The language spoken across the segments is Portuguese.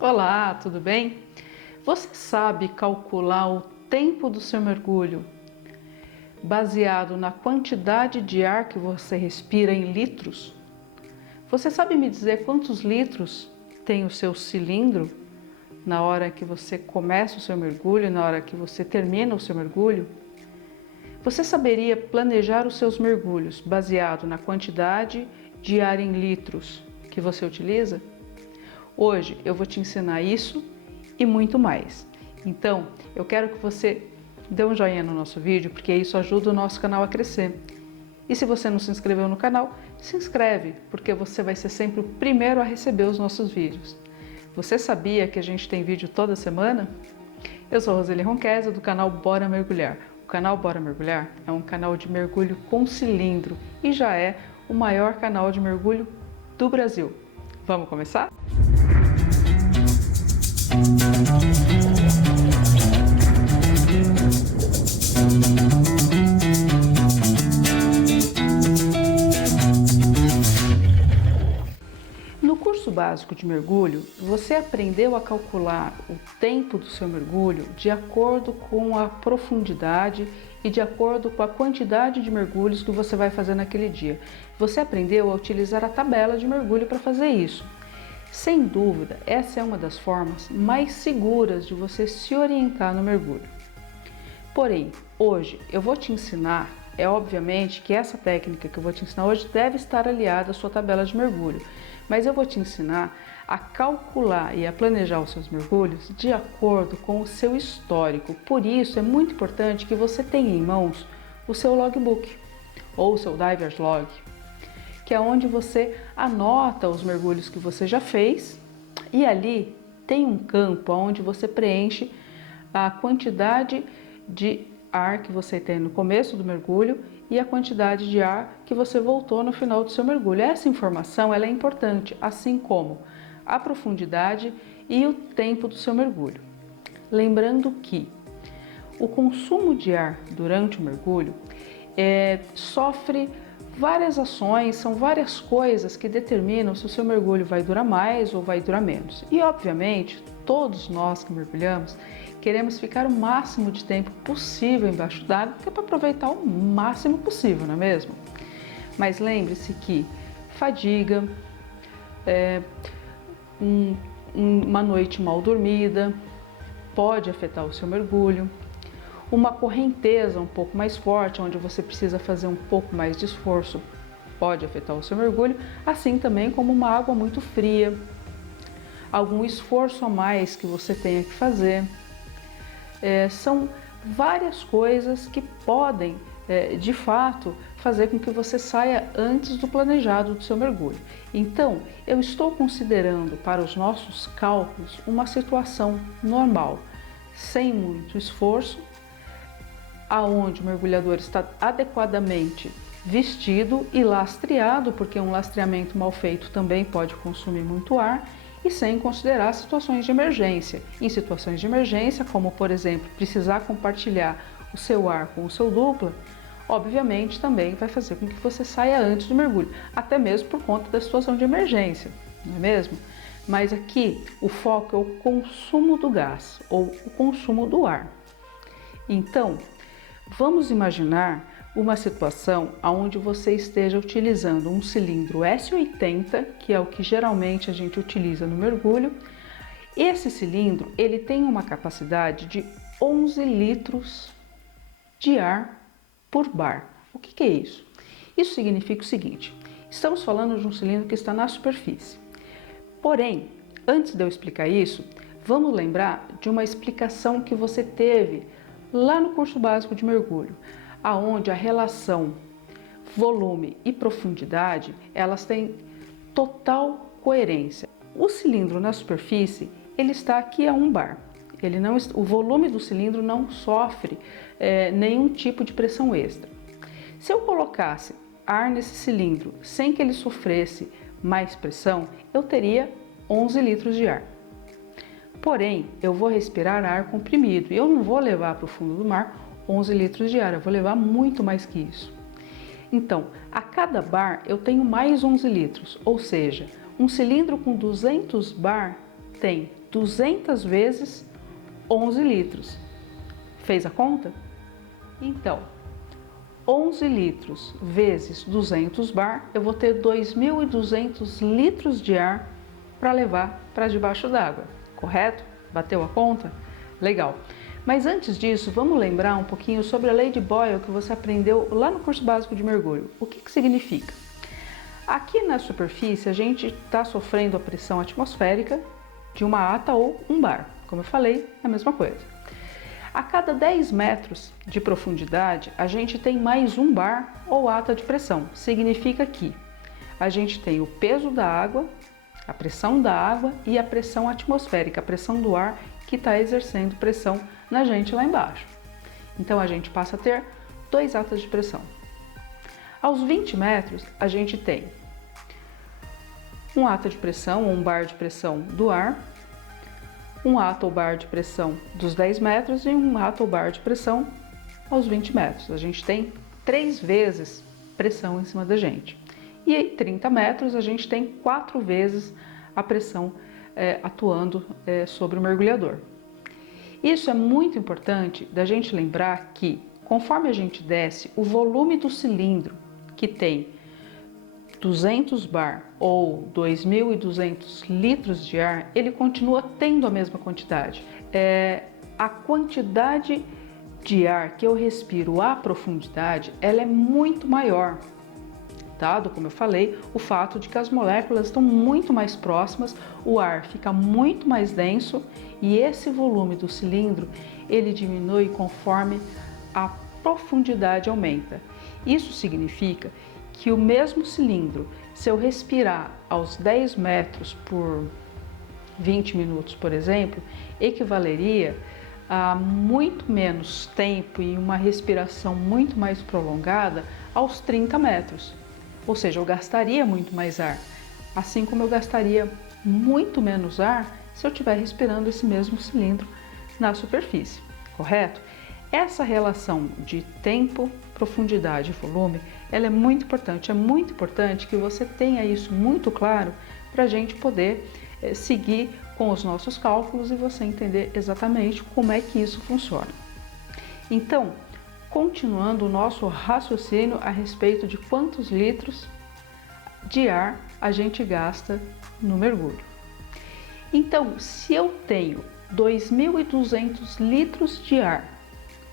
Olá, tudo bem? Você sabe calcular o tempo do seu mergulho baseado na quantidade de ar que você respira em litros? Você sabe me dizer quantos litros tem o seu cilindro na hora que você começa o seu mergulho e na hora que você termina o seu mergulho? Você saberia planejar os seus mergulhos baseado na quantidade de ar em litros que você utiliza? Hoje eu vou te ensinar isso e muito mais. Então, eu quero que você dê um joinha no nosso vídeo, porque isso ajuda o nosso canal a crescer. E se você não se inscreveu no canal, se inscreve, porque você vai ser sempre o primeiro a receber os nossos vídeos. Você sabia que a gente tem vídeo toda semana? Eu sou Roseli Ronqueza, do canal Bora Mergulhar. O canal Bora Mergulhar é um canal de mergulho com cilindro e já é o maior canal de mergulho do Brasil. Vamos começar? No curso básico de mergulho, você aprendeu a calcular o tempo do seu mergulho de acordo com a profundidade e de acordo com a quantidade de mergulhos que você vai fazer naquele dia. Você aprendeu a utilizar a tabela de mergulho para fazer isso. Sem dúvida, essa é uma das formas mais seguras de você se orientar no mergulho. Porém, hoje eu vou te ensinar, obviamente que essa técnica que eu vou te ensinar hoje deve estar aliada à sua tabela de mergulho, mas eu vou te ensinar a calcular e a planejar os seus mergulhos de acordo com o seu histórico. Por isso é muito importante que você tenha em mãos o seu logbook ou o seu Divers Log, que é onde você anota os mergulhos que você já fez e ali tem um campo onde você preenche a quantidade de ar que você tem no começo do mergulho e a quantidade de ar que você voltou no final do seu mergulho. Essa informação ela é importante, assim como a profundidade e o tempo do seu mergulho. Lembrando que o consumo de ar durante o mergulho sofre várias ações, são várias coisas que determinam se o seu mergulho vai durar mais ou vai durar menos. E obviamente, todos nós que mergulhamos queremos ficar o máximo de tempo possível embaixo d'água, que é para aproveitar o máximo possível, não é mesmo? Mas lembre-se que fadiga, uma noite mal dormida pode afetar o seu mergulho. Uma correnteza um pouco mais forte, onde você precisa fazer um pouco mais de esforço, pode afetar o seu mergulho, assim também como uma água muito fria, algum esforço a mais que você tenha que fazer. São várias coisas que podem, de fato, fazer com que você saia antes do planejado do seu mergulho. Então, eu estou considerando para os nossos cálculos uma situação normal, sem muito esforço, aonde o mergulhador está adequadamente vestido e lastreado, porque um lastreamento mal feito também pode consumir muito ar, e sem considerar situações de emergência. Em situações de emergência, como por exemplo, precisar compartilhar o seu ar com o seu dupla, obviamente também vai fazer com que você saia antes do mergulho, até mesmo por conta da situação de emergência, não é mesmo? Mas aqui o foco é o consumo do gás ou o consumo do ar. Então, vamos imaginar uma situação onde você esteja utilizando um cilindro S80, que é o que geralmente a gente utiliza no mergulho. Esse cilindro ele tem uma capacidade de 11 litros de ar por bar. O que é isso? Isso significa o seguinte: estamos falando de um cilindro que está na superfície. Porém, antes de eu explicar isso, vamos lembrar de uma explicação que você teve lá no curso básico de mergulho, aonde a relação volume e profundidade, elas têm total coerência. O cilindro na superfície, ele está aqui a 1 bar. O volume do cilindro não sofre nenhum tipo de pressão extra. Se eu colocasse ar nesse cilindro sem que ele sofresse mais pressão, eu teria 11 litros de ar. Porém, eu vou respirar ar comprimido e eu não vou levar para o fundo do mar 11 litros de ar, eu vou levar muito mais que isso. Então, a cada bar eu tenho mais 11 litros, ou seja, um cilindro com 200 bar tem 200 vezes 11 litros. Fez a conta? Então, 11 litros vezes 200 bar, eu vou ter 2.200 litros de ar para levar para debaixo d'água, correto? Bateu a conta? Legal. Mas antes disso, vamos lembrar um pouquinho sobre a lei de Boyle que você aprendeu lá no curso básico de mergulho. O que significa? Aqui na superfície, a gente está sofrendo a pressão atmosférica de uma ata ou um bar. Como eu falei, é a mesma coisa. A cada 10 metros de profundidade, a gente tem mais um bar ou ata de pressão. Significa que a gente tem o peso da água, a pressão da água e a pressão atmosférica, a pressão do ar que está exercendo pressão na gente lá embaixo. Então a gente passa a ter 2 atas de pressão. Aos 20 metros, a gente tem um ata de pressão ou um bar de pressão do ar, um ata ou bar de pressão dos 10 metros e um ata ou bar de pressão aos 20 metros. A gente tem 3 vezes pressão em cima da gente. E em 30 metros a gente tem 4 vezes a pressão atuando sobre o mergulhador. Isso é muito importante da gente lembrar que, conforme a gente desce, o volume do cilindro, que tem 200 bar ou 2.200 litros de ar, ele continua tendo a mesma quantidade. A quantidade de ar que eu respiro à profundidade, ela é muito maior, dado, como eu falei, o fato de que as moléculas estão muito mais próximas, o ar fica muito mais denso e esse volume do cilindro, ele diminui conforme a profundidade aumenta. Isso significa que o mesmo cilindro, se eu respirar aos 10 metros por 20 minutos, por exemplo, equivaleria a muito menos tempo e uma respiração muito mais prolongada aos 30 metros. Ou seja, eu gastaria muito mais ar, assim como eu gastaria muito menos ar se eu estiver respirando esse mesmo cilindro na superfície, correto? Essa relação de tempo, profundidade e volume, ela é muito importante que você tenha isso muito claro para a gente poder seguir com os nossos cálculos e você entender exatamente como é que isso funciona. Então, continuando o nosso raciocínio a respeito de quantos litros de ar a gente gasta no mergulho. Então, se eu tenho 2.200 litros de ar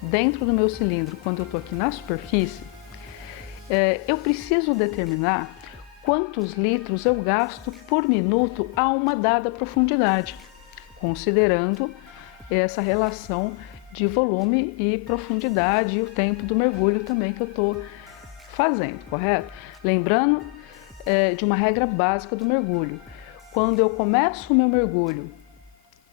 dentro do meu cilindro quando eu estou aqui na superfície, eu preciso determinar quantos litros eu gasto por minuto a uma dada profundidade, considerando essa relação de volume e profundidade e o tempo do mergulho também que eu estou fazendo, correto? Lembrando de uma regra básica do mergulho. Quando eu começo o meu mergulho,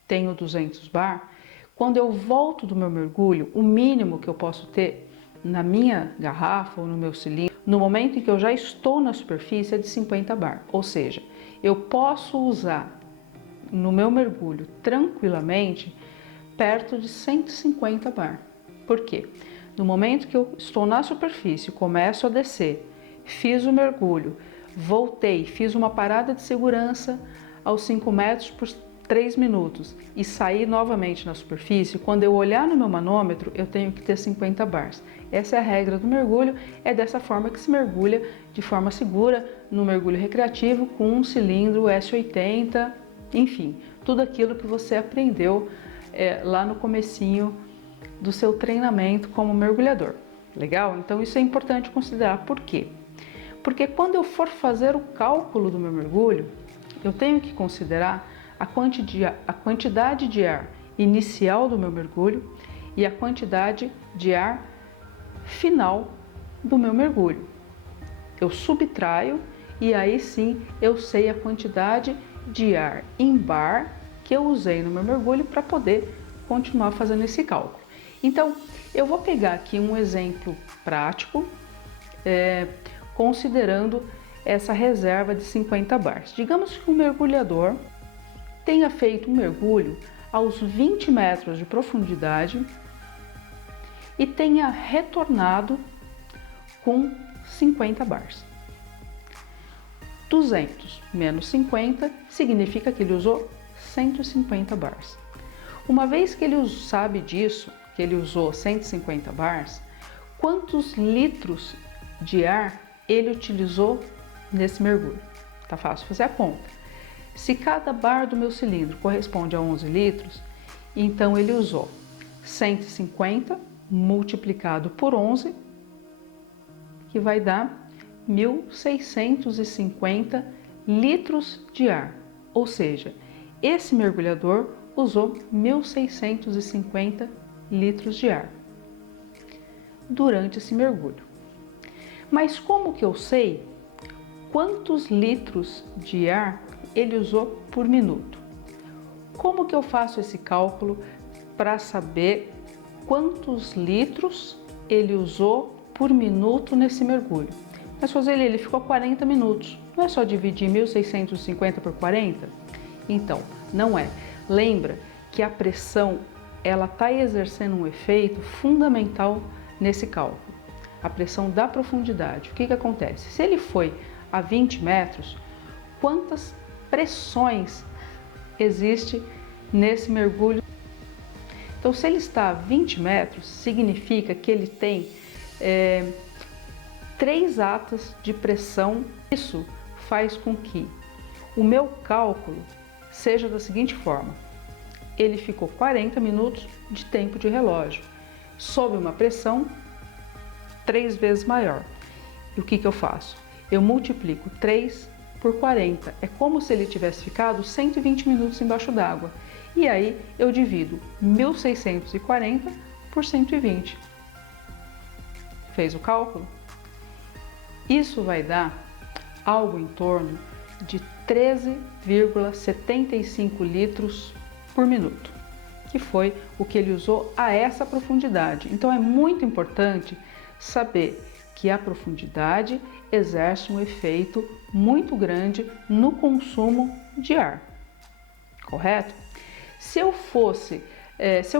tenho 200 bar. Quando eu volto do meu mergulho, o mínimo que eu posso ter na minha garrafa ou no meu cilindro, no momento em que eu já estou na superfície, é de 50 bar. Ou seja, eu posso usar no meu mergulho tranquilamente perto de 150 bar. Por quê? No momento que eu estou na superfície, começo a descer, fiz o mergulho, voltei, fiz uma parada de segurança aos 5 metros por 3 minutos e saí novamente na superfície, quando eu olhar no meu manômetro, eu tenho que ter 50 bars. Essa é a regra do mergulho, é dessa forma que se mergulha de forma segura no mergulho recreativo com um cilindro S80, enfim, tudo aquilo que você aprendeu lá no comecinho do seu treinamento como mergulhador. Legal? Então isso é importante considerar. Por quê? Porque quando eu for fazer o cálculo do meu mergulho, eu tenho que considerar a quantidade de ar inicial do meu mergulho e a quantidade de ar final do meu mergulho. Eu subtraio e aí sim eu sei a quantidade de ar em bar que eu usei no meu mergulho para poder continuar fazendo esse cálculo. Então, eu vou pegar aqui um exemplo prático, considerando essa reserva de 50 bars. Digamos que um mergulhador tenha feito um mergulho aos 20 metros de profundidade e tenha retornado com 50 bars. 200 menos 50 significa que ele usou 150 bars. Uma vez que ele sabe disso, que ele usou 150 bars, quantos litros de ar ele utilizou nesse mergulho? Tá fácil fazer a conta. Se cada bar do meu cilindro corresponde a 11 litros, então ele usou 150 multiplicado por 11, que vai dar 1.650 litros de ar. Ou seja, esse mergulhador usou 1.650 litros de ar durante esse mergulho. Mas como que eu sei quantos litros de ar ele usou por minuto? Como que eu faço esse cálculo para saber quantos litros ele usou por minuto nesse mergulho? Mas fazer ele ficou 40 minutos. Não é só dividir 1.650 por 40? Então, não é. Lembra que a pressão ela está exercendo um efeito fundamental nesse cálculo. A pressão da profundidade. O que acontece? Se ele foi a 20 metros, quantas pressões existe nesse mergulho? Então, se ele está a 20 metros, significa que ele tem 3 atas de pressão. Isso faz com que o meu cálculo seja da seguinte forma: ele ficou 40 minutos de tempo de relógio, sob uma pressão 3 vezes maior. E o que eu faço? Eu multiplico 3 por 40. É como se ele tivesse ficado 120 minutos embaixo d'água. E aí eu divido 1.640 por 120. Fez o cálculo? Isso vai dar algo em torno de 13,75 litros por minuto, que foi o que ele usou a essa profundidade. Então é muito importante saber que a profundidade exerce um efeito muito grande no consumo de ar, correto? Se eu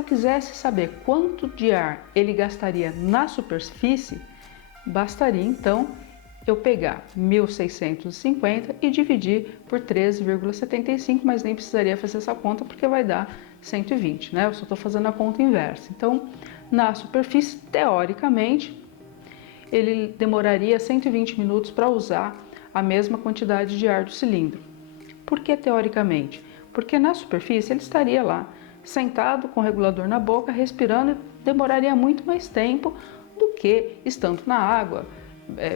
quisesse saber quanto de ar ele gastaria na superfície, bastaria então eu pegar 1.650 e dividir por 13,75, mas nem precisaria fazer essa conta porque vai dar 120, né? Eu só estou fazendo a conta inversa. Então, na superfície, teoricamente, ele demoraria 120 minutos para usar a mesma quantidade de ar do cilindro. Por que teoricamente? Porque na superfície ele estaria lá, sentado com o regulador na boca, respirando, e demoraria muito mais tempo do que estando na água,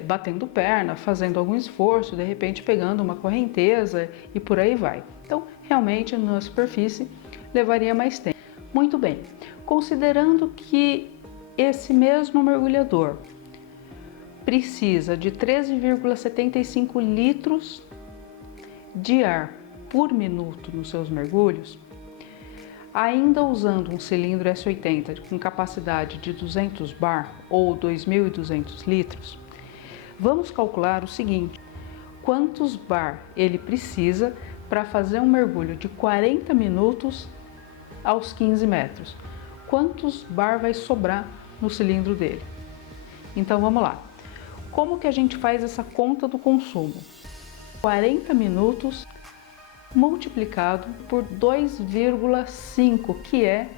batendo perna, fazendo algum esforço, de repente pegando uma correnteza e por aí vai. Então, realmente, na superfície levaria mais tempo. Muito bem, considerando que esse mesmo mergulhador precisa de 13,75 litros de ar por minuto nos seus mergulhos, ainda usando um cilindro S80 com capacidade de 200 bar ou 2.200 litros, vamos calcular o seguinte: quantos bar ele precisa para fazer um mergulho de 40 minutos aos 15 metros? Quantos bar vai sobrar no cilindro dele? Então vamos lá. Como que a gente faz essa conta do consumo? 40 minutos multiplicado por 2,5, que é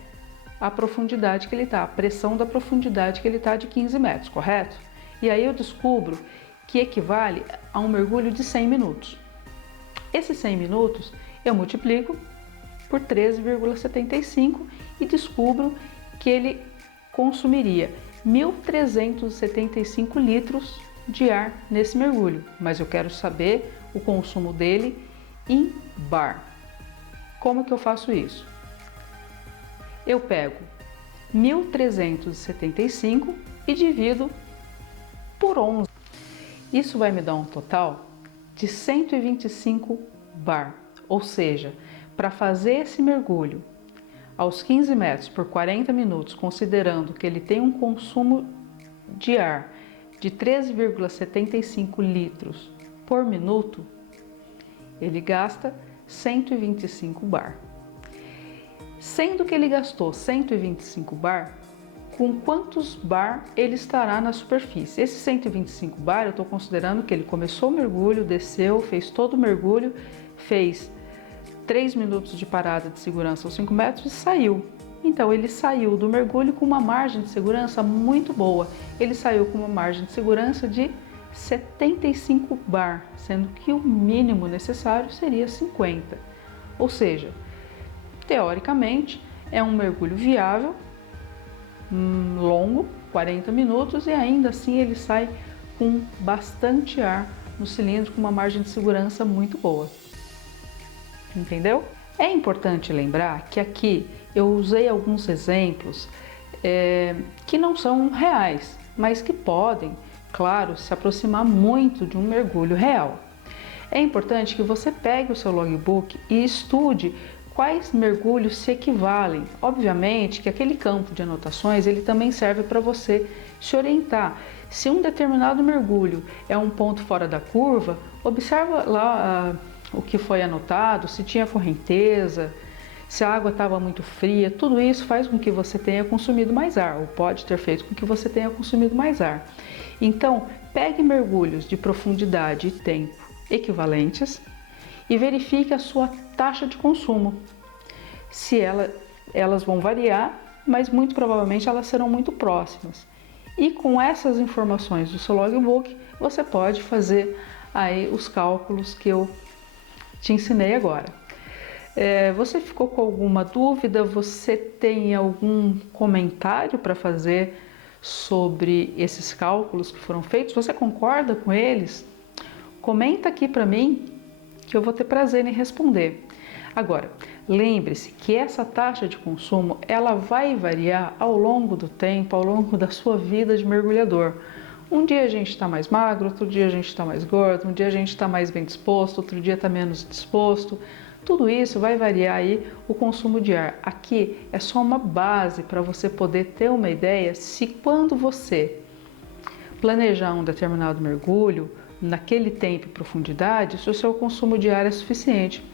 a profundidade que ele está, a pressão da profundidade que ele está de 15 metros, correto? E aí eu descubro que equivale a um mergulho de 100 minutos. Esses 100 minutos eu multiplico por 13,75 e descubro que ele consumiria 1.375 litros de ar nesse mergulho, mas eu quero saber o consumo dele em bar. Como que eu faço isso? Eu pego 1.375 e divido por 11. Isso vai me dar um total de 125 bar, ou seja, para fazer esse mergulho aos 15 metros por 40 minutos, considerando que ele tem um consumo de ar de 13,75 litros por minuto, ele gasta 125 bar. Sendo que ele gastou 125 bar, com quantos bar ele estará na superfície? Esse 125 bar eu estou considerando que ele começou o mergulho, desceu, fez todo o mergulho, fez 3 minutos de parada de segurança aos 5 metros e saiu. Então ele saiu do mergulho com uma margem de segurança muito boa. Ele saiu com uma margem de segurança de 75 bar, sendo que o mínimo necessário seria 50. Ou seja, teoricamente é um mergulho viável, longo, 40 minutos, e ainda assim ele sai com bastante ar no cilindro, com uma margem de segurança muito boa. Entendeu? É importante lembrar que aqui eu usei alguns exemplos que não são reais, mas que podem, claro, se aproximar muito de um mergulho real. É importante que você pegue o seu logbook e estude quais mergulhos se equivalem. Obviamente que aquele campo de anotações ele também serve para você se orientar. Se um determinado mergulho é um ponto fora da curva, observa lá o que foi anotado, se tinha correnteza, se a água estava muito fria. Tudo isso faz com que você tenha consumido mais ar, ou pode ter feito com que você tenha consumido mais ar. Então, pegue mergulhos de profundidade e tempo equivalentes e verifique a sua taxa de consumo. Se elas vão variar, mas muito provavelmente elas serão muito próximas. E com essas informações do seu logbook, você pode fazer aí os cálculos que eu te ensinei agora. Você ficou com alguma dúvida? Você tem algum comentário para fazer sobre esses cálculos que foram feitos? Você concorda com eles? Comenta aqui para mim que eu vou ter prazer em responder. Agora, lembre-se que essa taxa de consumo ela vai variar ao longo do tempo, ao longo da sua vida de mergulhador. Um dia a gente está mais magro, outro dia a gente está mais gordo, um dia a gente está mais bem disposto, outro dia está menos disposto. Tudo isso vai variar aí o consumo de ar. Aqui é só uma base para você poder ter uma ideia se quando você planejar um determinado mergulho, naquele tempo e profundidade, se o seu consumo de ar é suficiente.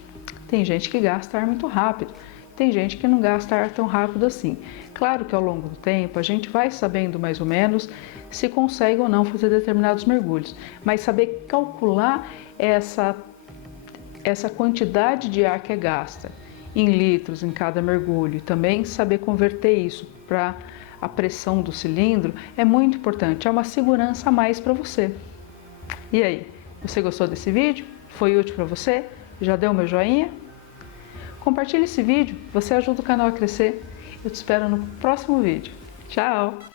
Tem gente que gasta ar muito rápido, tem gente que não gasta ar tão rápido assim. Claro que ao longo do tempo a gente vai sabendo mais ou menos se consegue ou não fazer determinados mergulhos, mas saber calcular essa quantidade de ar que é gasta em litros em cada mergulho e também saber converter isso para a pressão do cilindro é muito importante, é uma segurança a mais para você. E aí, você gostou desse vídeo? Foi útil para você? Já deu meu joinha? Compartilhe esse vídeo, você ajuda o canal a crescer. Eu te espero no próximo vídeo. Tchau!